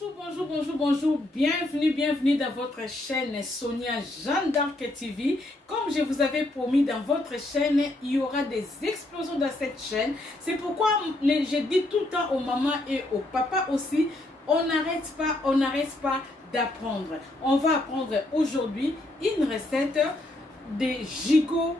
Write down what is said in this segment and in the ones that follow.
Bonjour, bienvenue dans votre chaîne Sonia Jeanne d'Arc TV. Comme je vous avais promis, dans votre chaîne, il y aura des explosions dans cette chaîne. C'est pourquoi je dis tout le temps aux mamans et aux papas aussi, on n'arrête pas d'apprendre. On va apprendre aujourd'hui une recette de gigot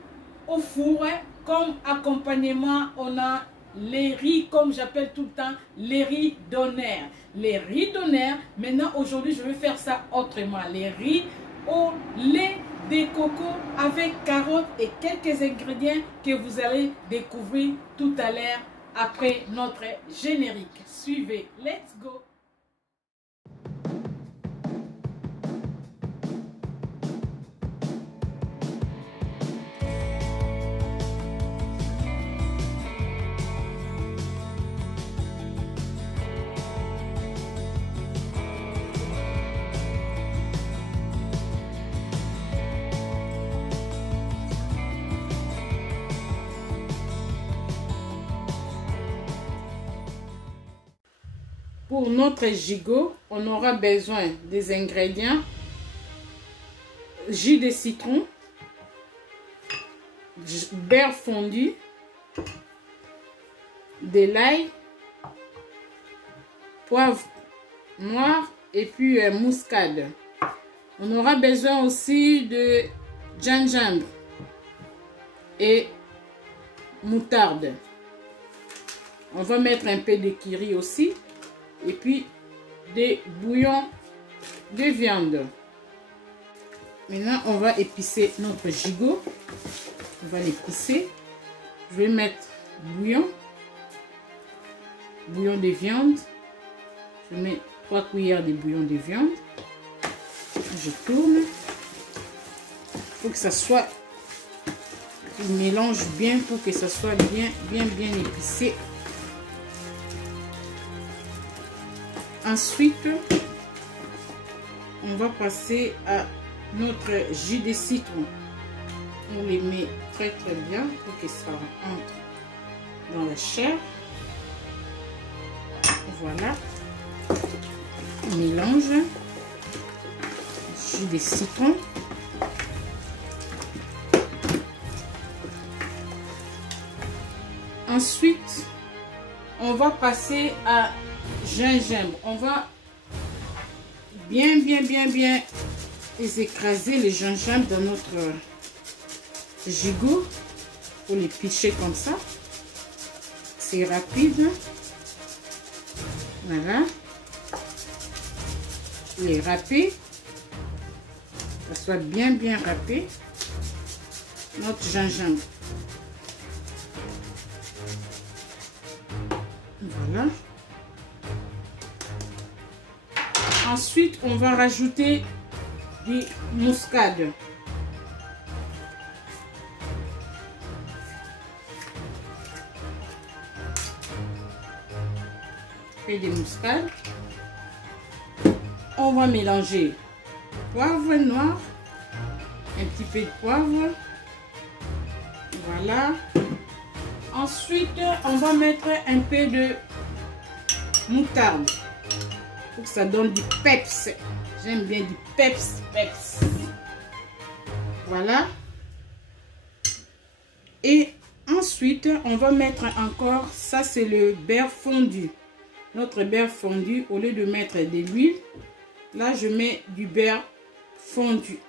au four. Comme accompagnement, on a les riz, comme j'appelle tout le temps, les riz d'honneur. Les riz d'honneur, maintenant aujourd'hui je vais faire ça autrement. Les riz au lait de coco avec carottes et quelques ingrédients que vous allez découvrir tout à l'heure après notre générique. Suivez, let's go! Pour notre gigot, on aura besoin des ingrédients: jus de citron, beurre fondu, de l'ail, poivre noir et puis muscade. On aura besoin aussi de gingembre et moutarde. On va mettre un peu de curry aussi. Et puis des bouillons de viande. Maintenant, on va épicer notre gigot. On va l'épicer. Je vais mettre bouillon de viande. Je mets 3 cuillères de bouillon de viande. Je tourne. Il faut que ça soit, je mélange bien pour que ça soit bien épicé. Ensuite, on va passer à notre jus de citron. On les met très bien pour que ça entre dans la chair. Voilà. On mélange. Jus de citron. Ensuite, on va passer à gingembre. On va bien les écraser, les gingembre, dans notre gigot pour les picher comme ça. C'est rapide. Voilà. Les râper. Que ça soit bien râpé. Notre gingembre. Voilà. Ensuite, on va rajouter du muscade. Et des muscades. On va mélanger poivre noir, un petit peu de poivre. Voilà. Ensuite, on va mettre un peu de moutarde. Pour que ça donne du peps. J'aime bien du peps. Voilà. Et ensuite, on va mettre encore, ça c'est le beurre fondu. Notre beurre fondu, au lieu de mettre de l'huile, là je mets du beurre fondu.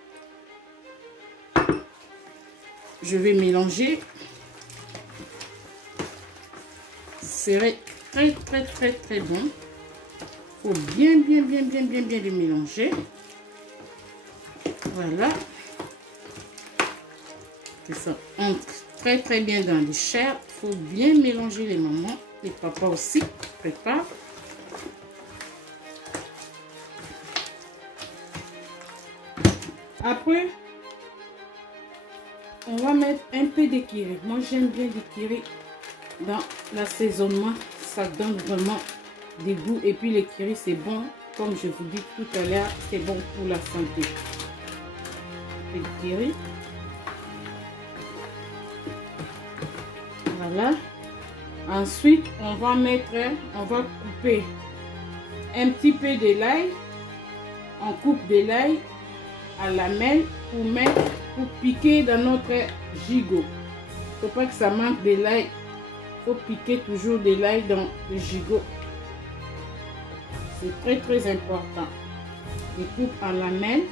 Je vais mélanger. C'est très bon. Faut bien le mélanger. Voilà. Que ça entre très bien dans les chairs. Faut bien mélanger, les mamans. Les papas aussi préparent. Après, on va mettre un peu de curry. Moi j'aime bien le curry dans l'assaisonnement. Ça donne vraiment des goûts, et puis le curry c'est bon, comme je vous dis tout à l'heure, c'est bon pour la santé. Le curry, voilà. Ensuite on va couper un petit peu de l'ail. On coupe de l'ail à lamelles pour piquer dans notre gigot. Il ne faut pas que ça manque de l'ail. Il faut piquer toujours de l'ail dans le gigot. C'est très très important. Je coupe en lamelles.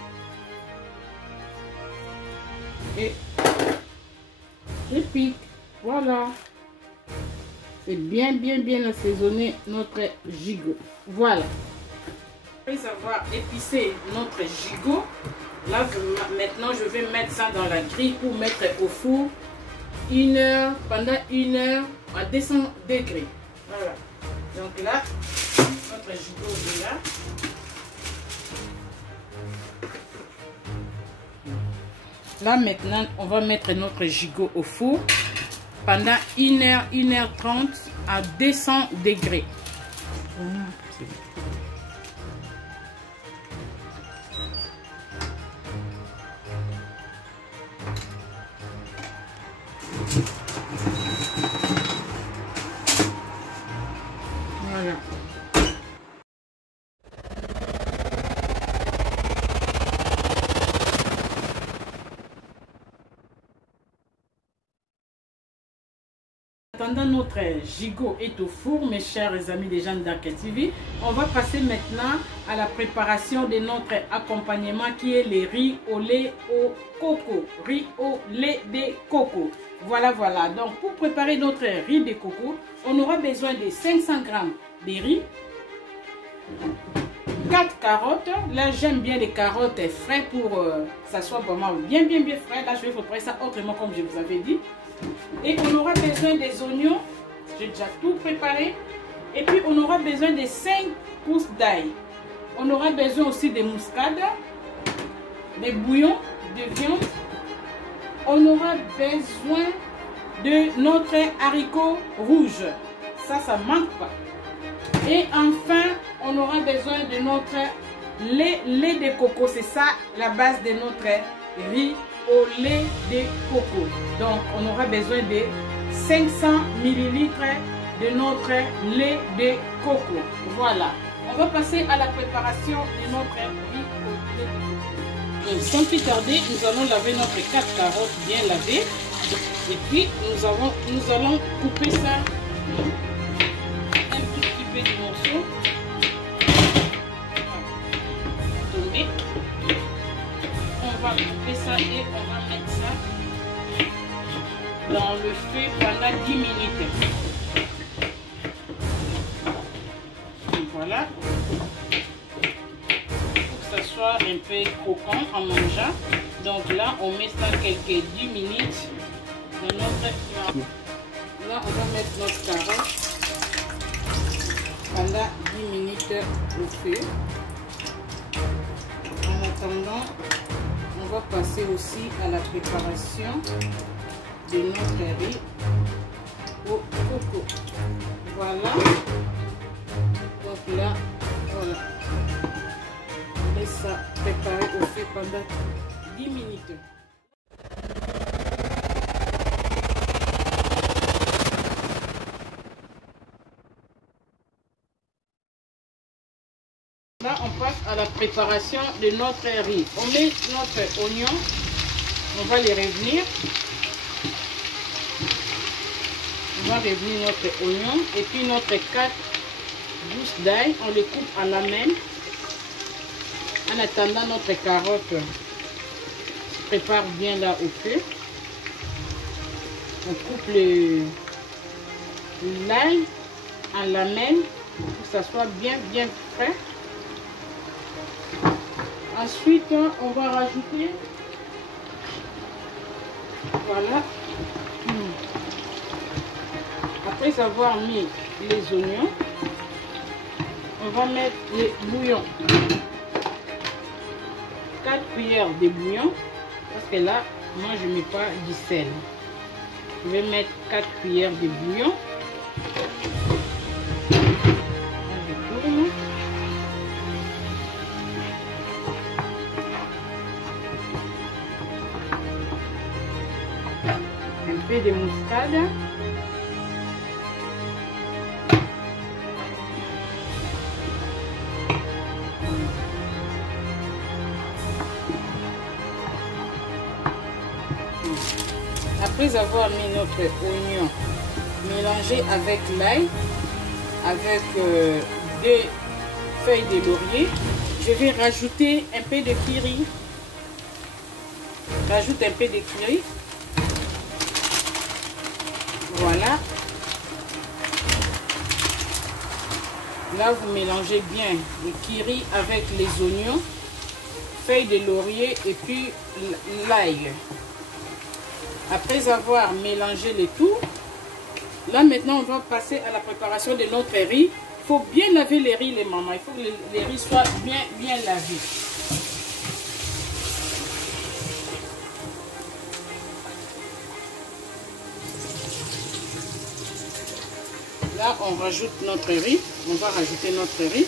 Et je pique. Voilà. C'est bien assaisonné notre gigot. Voilà. Après avoir épicé notre gigot, là maintenant je vais mettre ça dans la grille pour mettre au four pendant 1 heure à 200 degrés. Voilà. Donc là, notre gigot est là. Là maintenant, on va mettre notre gigot au four pendant 1 heure, 1h30 à 200 degrés. Voilà. Pendant notre gigot est au four, mes chers amis de Jeanne d'Arc TV, on va passer maintenant à la préparation de notre accompagnement qui est le riz au lait au coco. Riz au lait de coco. Voilà. Donc pour préparer notre riz de coco, on aura besoin de 500 g de riz, 4 carottes. Là j'aime bien les carottes frais pour que ça soit vraiment bien frais. Là je vais préparer ça autrement comme je vous avais dit. Et on aura besoin des oignons, j'ai déjà tout préparé. Et puis on aura besoin de 5 pousses d'ail. On aura besoin aussi de muscade, de bouillon, de viande. On aura besoin de notre haricot rouge. Ça manque pas. Et enfin, on aura besoin de notre lait de coco. C'est ça la base de notre riz au lait de coco. Donc on aura besoin de 500 ml de notre lait de coco. Voilà. On va passer à la préparation de notre riz au lait de coco. Donc, sans plus tarder, nous allons laver notre 4 carottes bien lavées. Et puis nous allons couper ça un tout petit peu de morceaux. Tomber. On va couper ça et on va mettre ça dans le feu pendant 10 minutes. Et voilà. Pour que ça soit un peu croquant en mangeant. Donc là, on met ça quelques 10 minutes dans notre plat. Là, on va mettre notre carotte pendant 10 minutes au feu. En attendant, on va passer aussi à la préparation de notre riz au coco. Voilà. Donc là, voilà. On laisse ça préparer au feu pendant 10 minutes. Là, on passe à la préparation de notre riz. On met notre oignon, on va les revenir. On va revenir notre oignon et puis notre 4 gousses d'ail, on les coupe à la main. En attendant, notre carotte se prépare bien là au feu. On coupe l'ail en lamelles pour que ça soit bien frais. Ensuite, on va rajouter, voilà, après avoir mis les oignons, on va mettre les bouillons. 4 cuillères de bouillon, parce que là, moi je ne mets pas du sel. Je vais mettre 4 cuillères de bouillon. Je tourne. Un peu de muscade. Après avoir mis notre oignon mélangé avec l'ail, avec 2 feuilles de laurier, je vais rajouter un peu de curry. Rajoute un peu de curry. Voilà. Là, vous mélangez bien le curry avec les oignons, feuilles de laurier et puis l'ail. Après avoir mélangé le tout, là maintenant on va passer à la préparation de notre riz. Il faut bien laver les riz, les mamans. Il faut que les riz soient bien lavés. Là, on rajoute notre riz. On va rajouter notre riz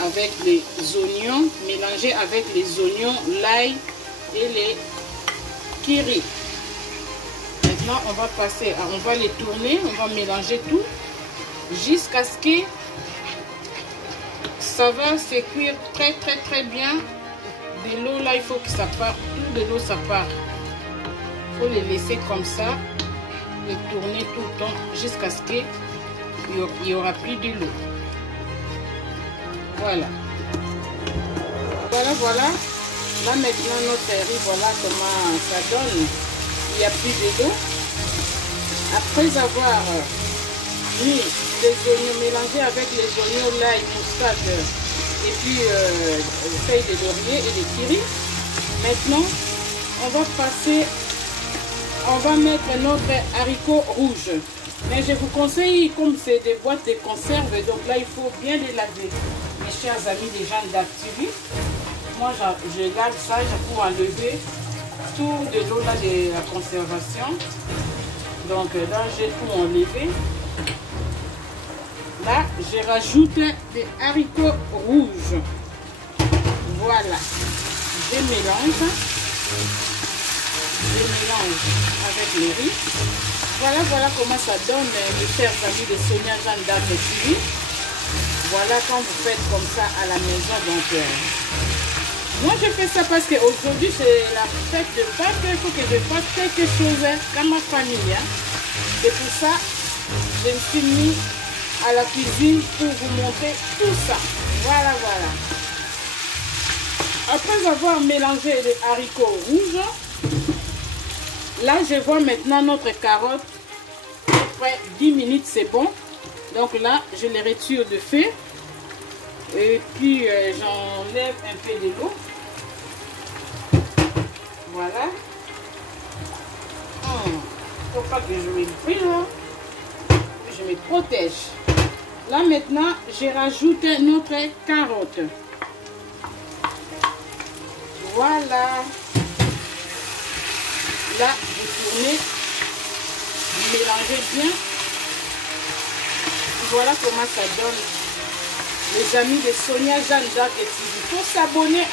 avec les oignons, mélangés avec les oignons, l'ail et les curry. Maintenant, on va passer, on va les tourner, on va mélanger tout jusqu'à ce que ça va se cuire très bien. De l'eau là, il faut que ça parte, tout de l'eau ça part. Il faut les laisser comme ça, les tourner tout le temps jusqu'à ce qu'il n'y aura plus de l'eau. Voilà. Voilà. Là maintenant notre riz, voilà comment ça donne. Il n'y a plus de l'eau. Après avoir mis les oignons mélangés avec les oignons, l'ail, moussade et puis feuilles de laurier et des curry. Maintenant, on va mettre notre haricot rouge. Mais je vous conseille, comme c'est des boîtes de conserve, donc là il faut bien les laver. Mes chers amis des gens d'Activie, moi je lave ça pour enlever tout de l'eau là de la conservation. Donc là j'ai tout enlevé. Là je rajoute des haricots rouges. Voilà, je mélange avec le riz. Voilà comment ça donne, mes chers amis de Sonia Jeanne d'Arc TV. Voilà quand vous faites comme ça à la maison. Donc moi je fais ça parce qu'aujourd'hui c'est la fête de Pâques. Il faut que je fasse quelque chose dans ma famille. C'est pour ça que je me suis mis à la cuisine pour vous montrer tout ça. Voilà. Après avoir mélangé les haricots rouges, là, je vois maintenant notre carotte. Après 10 minutes, c'est bon. Donc là, je les retire de feu. Et puis, j'enlève un peu de l'eau. Voilà. Il ne faut pas que je me brûle. Je me protège. Là, maintenant, je rajoute notre carotte. Voilà. Là, vous tournez, vous mélangez bien. Voilà comment ça donne. Les amis de Sonia Jeanne d'Arc TV. Il faut s'abonner,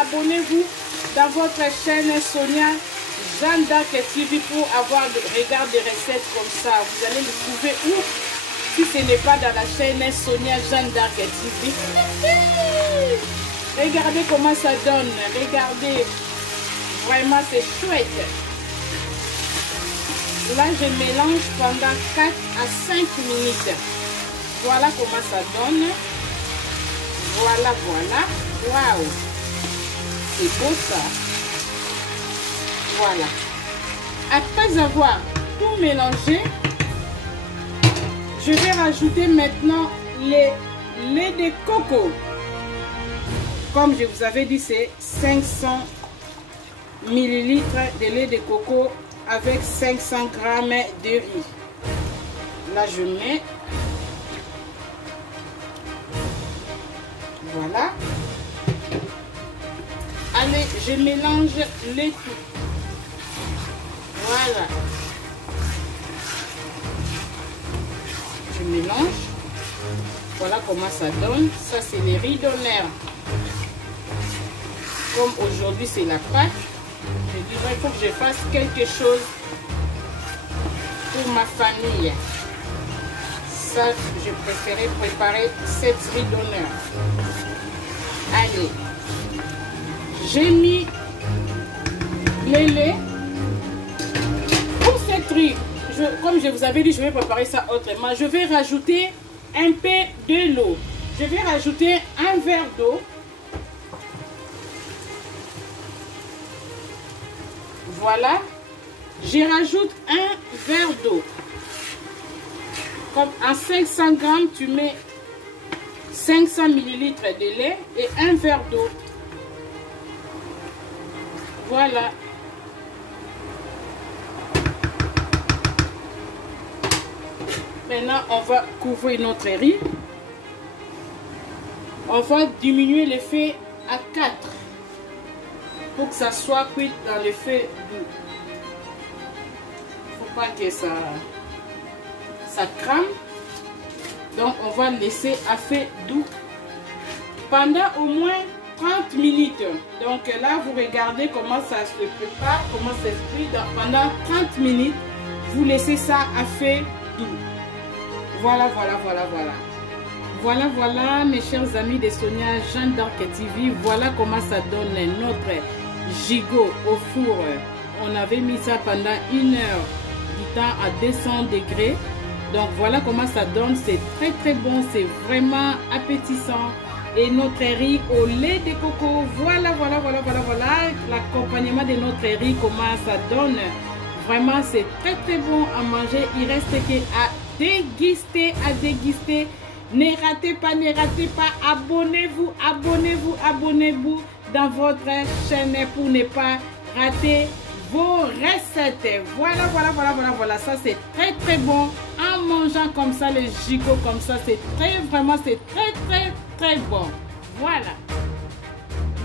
abonnez-vous dans votre chaîne Sonia Jeanne d'Arc TV pour avoir regard des recettes comme ça. Vous allez le trouver où? Si ce n'est pas dans la chaîne Sonia Jeanne d'Arc TV. Regardez comment ça donne. Regardez. Vraiment, c'est chouette. Là, je mélange pendant 4 à 5 minutes. Voilà comment ça donne. Voilà. Waouh. C'est beau ça. Voilà. Après avoir tout mélangé, je vais rajouter maintenant les laits de coco. Comme je vous avais dit, c'est 500 ml de lait de coco avec 500 g de riz. Là, je mets. Voilà. Allez, je mélange le tout. Voilà. Je mélange. Voilà comment ça donne. Ça, c'est les riz d'honneur. Comme aujourd'hui, c'est la Pâques. Je dirais qu'il faut que je fasse quelque chose pour ma famille. Ça, je préférais préparer cette riz d'honneur. Allez, J'ai mis le lait. Pour cette riz, comme je vous avais dit, je vais préparer ça autrement. Je vais rajouter un peu de l'eau. Je vais rajouter un verre d'eau. Voilà. Je rajoute un verre d'eau. Comme à 500 grammes, tu mets 500 ml de lait et un verre d'eau. Voilà. Maintenant, on va couvrir notre riz. On va diminuer le feu à 4 pour que ça soit cuit dans le feu doux. Il ne faut pas que ça crame. Donc, on va laisser à feu doux pendant au moins 30 minutes. Donc là, vous regardez comment ça se prépare, comment ça se cuit. Pendant 30 minutes, vous laissez ça à feu doux. Voilà, voilà, voilà, voilà. Voilà, voilà, mes chers amis de Sonia Jeanne d'Arc TV. Voilà comment ça donne notre gigot au four. On avait mis ça pendant 1 heure du temps à 200 degrés. Donc voilà comment ça donne. C'est très très bon. C'est vraiment appétissant. Et notre riz au lait de coco. Voilà, voilà, voilà, voilà, voilà. L'accompagnement de notre riz, comment ça donne. Vraiment, c'est très très bon à manger. Il reste qu'à déguster, à déguster. Ne ratez pas, abonnez-vous, abonnez-vous, abonnez-vous dans votre chaîne pour ne pas rater vos recettes. Voilà, voilà, voilà, voilà, voilà. Ça, c'est très, très bon. En mangeant comme ça, les gigots comme ça, c'est vraiment, c'est très, très, très bon. Voilà.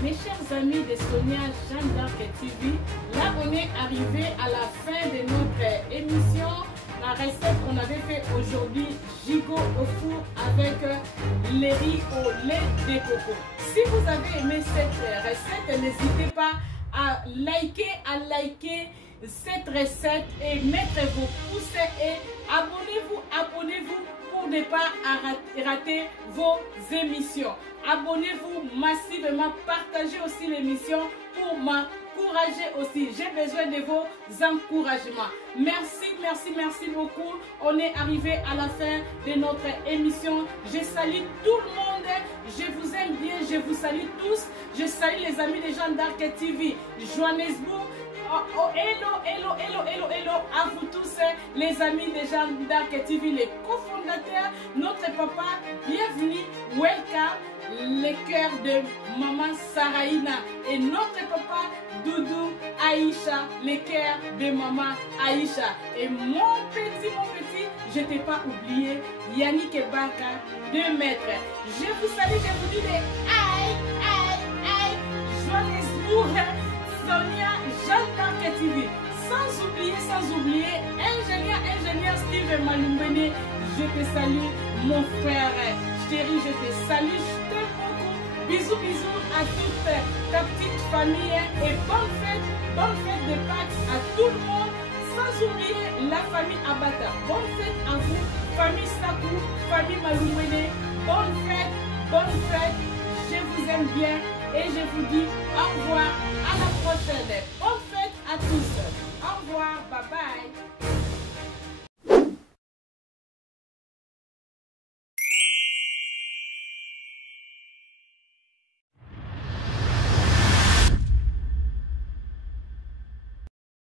Mes chers amis de Sonia Jeanne d'Arc TV, là, on est arrivé à la fin de notre émission. La recette qu'on avait fait aujourd'hui, gigot au four avec les riz au lait de coco. Si vous avez aimé cette recette, n'hésitez pas à liker cette recette et mettre vos pouces et abonnez-vous pour ne pas rater vos émissions. Abonnez-vous massivement, partagez aussi l'émission pour m'encourager aussi. J'ai besoin de vos encouragements. Merci, merci, merci beaucoup. On est arrivé à la fin de notre émission. Je salue tout le monde. Je vous aime bien. Je vous salue tous. Je salue les amis de Jeanne d'Arc TV, Johannesburg. Oh, hello, hello, hello, hello, hello à vous tous, les amis de Jeanne d'Arc TV, les cofondateurs, notre papa, bienvenue, welcome, le cœur de maman Saraïna et notre papa, Doudou Aïcha, le cœur de maman Aïcha. Et mon petit, je t'ai pas oublié, Yannick Baka, 2 mètres. Je vous salue, je vous dis des aïe, Johannesburg, Sonia Jeanne d'Arc TV. Sans oublier, ingénieur Steve Malumbene, je te salue, mon frère chéri, je te salue, je t'aime beaucoup. Bisous, bisous à toute ta petite famille et bonne fête de Pâques à tout le monde. Sans oublier la famille Abata. Bonne fête à vous, famille Sakou, famille Malumbene. Bonne fête, je vous aime bien. Et je vous dis au revoir, à la prochaine. Bonne fête à tous. Au revoir, bye bye.